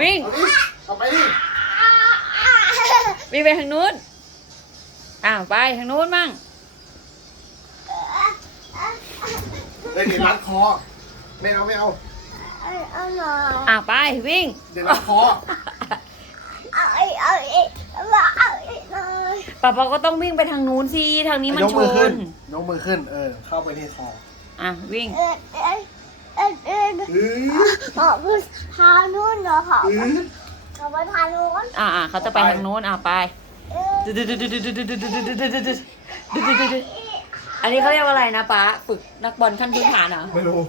วิ่งวิ่งไปทางนู้นอ้าว ไปทางนู้นมั่งได้ดี่รัดคอไม่เอาไม่เอาอ้าวไปวิ่งเดี๋ยวเราขอป้าป้าก็ต้องวิ่งไปทางนู้นสิทางนี้มันชนยกมือขึ้นยกมือขึ้น เออเข้าไปที่คออ่ะวิ่งขาไปทางนู้นเขาไปทางนู้นอ่าเขาจะไปทางนู้นอ่าไปอันนี้เขาเรียกว่าอะไรนะป๊าฝึกนักบอลขั้นพื้นฐานเหรอไม่รู้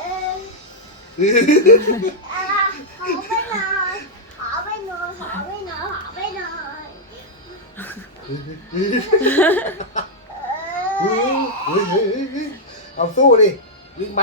ขอไปนอนขอไปนอนขอไปนอนขอไปนอนเอาสู้ดิลิงไหม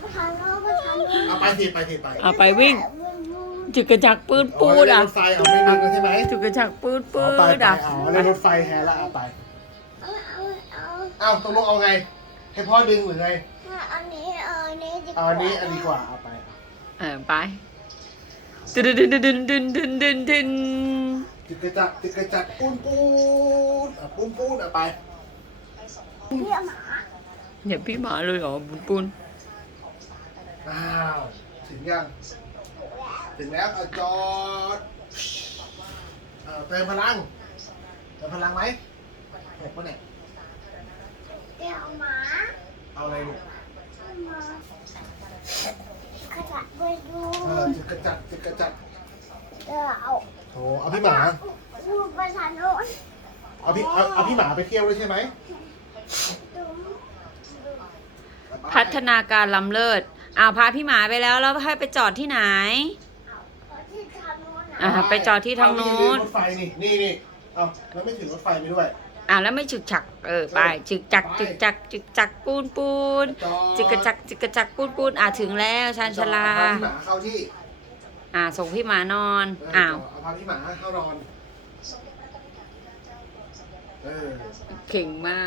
ไปสิไปสิไปอ่ไปวิ่งจุดกระจักปืนปูดอ่ะรถไฟเอาไม่มากใช่ไหมจุดกระจักปืนปูดอ่ะไปเอาเรถไฟแฮละเอาไปเอาตกลงเอาไงให้พ่อดึงหรือไงอันนี้อันนี้ดีกว่าอันนี้อันดีกว่าเอาไปเออไปดึนดึนดึนดึนดึนดึนดึนดึนจุดกระจักจุดกระจักปูนปูนปูนปูนเอาไปพี่หมาอย่าพี่หมาเลยเหรอปูนปูนถึงยัง ถึงแล้วจอดเติมพลัง เติมพลังไหมหกปะเนี่ยเอาหมา เอาอะไรลูกกระจัดไปดูเจะกระจัดจะกระจัดเอาโอ้เอาพี่หมาลูกประชานนเอาพี่เอาพี่หมาไปเที่ยวด้วยใช่ไหมพัฒนาการล้ำเลิศอ้าวพาพี่หมาไปแล้วแล้วให้ไปจอดที่ไหนไปจอดที่ทางโนู้นรถไฟนี่นี่นี่อ้าวแล้วไม่ถึงรถไฟไปด้วย อ้าวแล้วไม่ฉึกฉัก เออไปฉึกจักฉึกจักฉึกจักปูนปูนจิกกระจักจิกกระจักปูนปูนอ่าถึงแล้วชานชลา อ่าส่งพี่หมานอน อ้าวเอาพาพี่หมาเข้านอนเข่งมาก